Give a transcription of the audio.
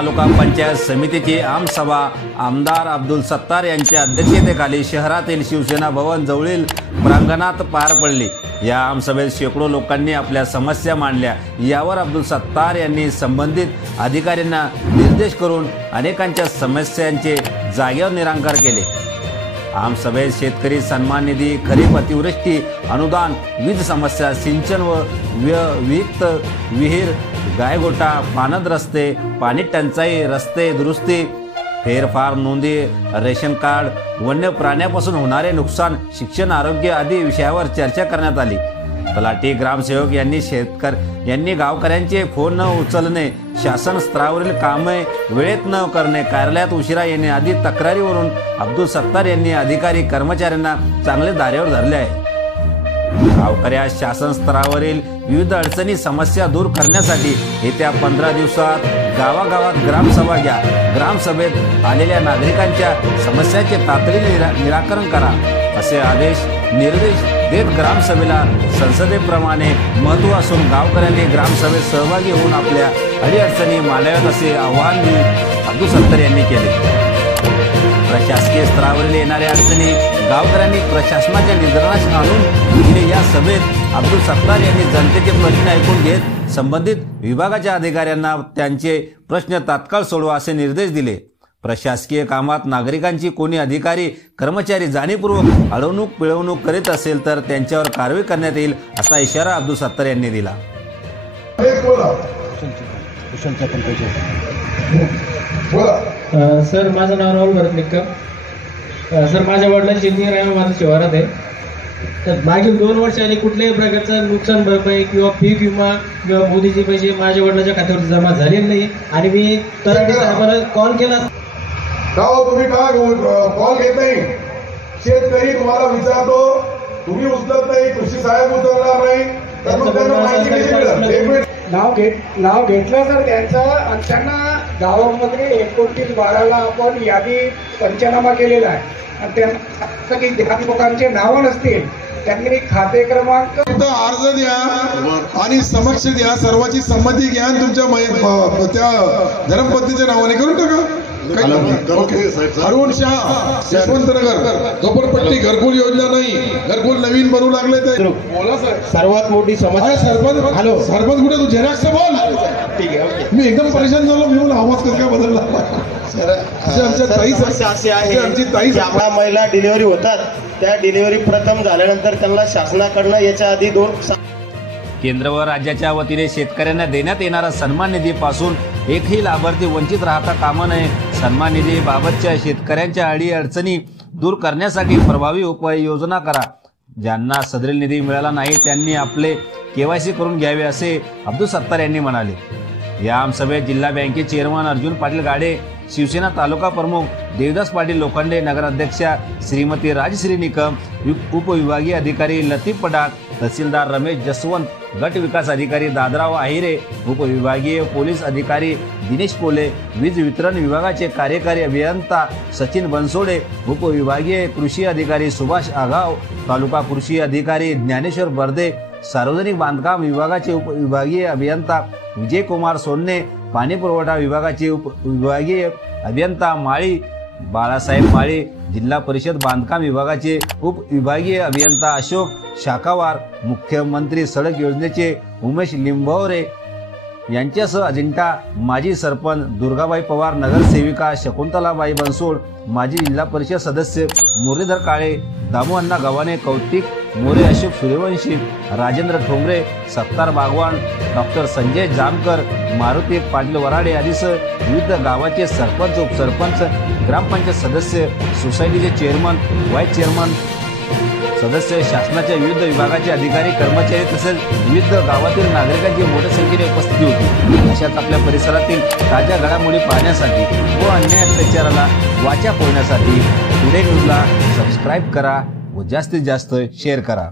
तालुका पंचायत समितीची आमसभा आमदार अब्दुल सत्तार यांच्या अध्यक्षतेखाली शहरातील शिवसेना भवन जवळील प्रांगणात पार पडली। या आमसभेत शेकडो लोकांनी आपल्या समस्या मांडल्या। यावर अब्दुल सत्तार यांनी संबंधित अधिकाऱ्यांना निर्देश करून अनेकांच्या समस्यांचे जागेवर निराकरण केले। आमसभेत शेतकरी सन्मान निधी, खरीप अतिवृष्टी अनुदान, वीज समस्या, सिंचन व विहित विहीर, गायगोटा, पाणंद रस्ते, पाणी टंचाई, रस्ते दुरुस्ती, फेरफार नोंदी, रेशन कार्ड, वन्य प्राण्यापासून होणारे नुकसान, शिक्षण, आरोग्य आदी विषयावर चर्चा करण्यात आली। तलाठी, ग्रामसेवक यांनी गावकऱ्यांचे फोन न उचलणे, शासन स्तरावरील कामे वेळेत न करणे, कार्यालयात उशिरा येणे आदी तक्रारीवरून अब्दुल सत्तार यांनी अधिकारी कर्मचाऱ्यांना चांगले धारेवर धरले आहे। गावकऱ्या शासन स्तरावरील विविध अडचणी समस्या दूर करण्यासाठी येत्या 15 दिवसात गावागावात ग्रामसभा घ्या। ग्रामसभेत आलेल्या नागरिकांच्या समस्यांचे तातडीने निराकरण करा, असे निर्देश देत ग्रामसभेला संसदेप्रमाणे महत्त्व असून गावकऱ्यांनी ग्रामसभेत सहभागी होऊन आपल्या अडीअडचणी मांडाव्यात, असे आवाहन अब्दुल सत्तार यांनी केले। प्रशासकीय स्तरावरील येणाऱ्या अडचणी गावकऱ्यांनी प्रशासनाच्या निदर्शनास आणून दिले। या सभेत अब्दुल सत्तार यांनी जनतेचे प्रश्न ऐकून घेत संबंधित विभागाच्या अधिकाऱ्यांना त्यांचे प्रश्न तात्काळ सोडवा असे निर्देश दिले। प्रशासकीय कामात नागरिकांची कोणी अधिकारी कर्मचारी जाणीवपूर्वक अडवणूक पिळवणूक करीत असेल तर त्यांच्यावर कारवाई करण्यात येईल, असा इशारा अब्दुल सत्तार यांनी दिला। सर, माझं नाव राहुल भरत निक्कम। सर, माझ्या वडिलांची इंजिनियर आहे, माझं शहरात आहे। तर मागील 2 वर्षांनी कुठल्याही प्रकारचं नुकसान भरपाई किंवा पीक विमा किंवा मोदीचे पैसे माझ्या वडिलांच्या खात्यावर जमा झालेले नाही। आणि मी तलाठी साहेबांना कॉल केला, तुम्ही का कॉल घेत नाही? शेतकरी तुम्हाला विचारतो, तुम्ही उचलत नाही, कृषी साहेब उचलणार नाही, तर मग त्यांना माहिती कशी मिळेल? नाव घेतलं तर त्यांचं, आणि त्यांना गावामध्ये 29/12 आपण यादी पंचनामा केलेला आहे, आणि त्यांना की काही लोकांचे नावं नसतील, त्यांनी खाते क्रमांक अर्ज द्या आणि समक्ष द्या, सर्वांची संमती घ्या, तुमच्या त्या धर्मपत्नीच्या नावाने करून टाका। अरुण शाह, यशवंतनगर, झोपडपट्टी घरकुल योजना नाही, घरकुल नवीन बनवू लागले ते बोला सर। सर्वात मोठी समस्या सरपंच, हॅलो सरपंच कुठे? तू झेरॉक्स बोल। ठीक आहे, मी एकदम परेशान झालो, मी बोल आवाज कसं काय बदलला? समस्या अशी आहे की ज्या महिला डिलिव्हरी होतात त्या डिलिव्हरी प्रथम झाल्यानंतर त्यांना शासनाकडनं याच्या आधी 2 केंद्र व राज्याच्या वतीने शेतकऱ्यांना देण्यात येणारा सन्मान निधीपासून एकही लाभार्थी वंचित राहता कामा नये। सन्मान निधीबाबतच्या शेतकऱ्यांच्या अडीअडचणी दूर करण्यासाठी प्रभावी उपाययोजना करा। ज्यांना सदरील निधी मिळाला नाही त्यांनी आपले KYC करून घ्यावे, असे अब्दुल सत्तार यांनी म्हणाले। या आमसभेत जिल्हा बँकेचे चेअरमन अर्जुन पाटील गाडे, शिवसेना तालुका प्रमुख देवदास पाटील लोखंडे, नगराध्यक्षा श्रीमती राजश्री निकम, उपविभागीय अधिकारी लतीफ पडाक, तहसीलदार रमेश जसवंत, गट विकास अधिकारी दादराव आहिरे, उपविभागीय पोलीस अधिकारी दिनेश कोले, वीज वितरण विभागाचे कार्यकारी अभियंता सचिन बनसोडे, उपविभागीय कृषी अधिकारी सुभाष आगाव, तालुका कृषी अधिकारी ज्ञानेश्वर बर्दे, सार्वजनिक बांधकाम विभागाचे उपविभागीय अभियंता विजय कुमार सोन्ने, पाणी पुरवठा विभागाचे उपविभागीय अभियंता माळी बाळासाहेब माळी, जिल्हा परिषद बांधकाम विभागाचे उपविभागीय अभियंता अशोक शाखावार, मुख्यमंत्री सडक योजनेचे उमेश लिंबवरे यांच्यासह अजिंठा माजी सरपंच दुर्गाबाई पवार, नगरसेविका शकुंतलाबाई बनसोड, माजी जिल्हा परिषद सदस्य मुरलीधर काळे, दामोअण्णा गव्हाणे, कौतिक मोरे, अशोक सूर्यवंशी, राजेंद्र ठोंबरे, सत्तार बागवान, डॉक्टर संजय जामकर, मारुती पाटील वराडे आदीसह विविध गावाचे सरपंच, उपसरपंच, ग्रामपंचायत सदस्य, सोसायटीचे चेअरमन, व्हाईस चेअरमन सदस्य, शासनाच्या विविध विभागाचे अधिकारी कर्मचारी तसेच विविध गावातील नागरिकांची मोठ्या संख्येने उपस्थिती होती। अशाच आपल्या परिसरातील ताज्या घडामोडी पाहण्यासाठी व अन्याय अत्याचाराला वाचा फोडण्यासाठी टुडे न्यूजला सबस्क्राईब करा व जास्तीत जास्त शेअर करा।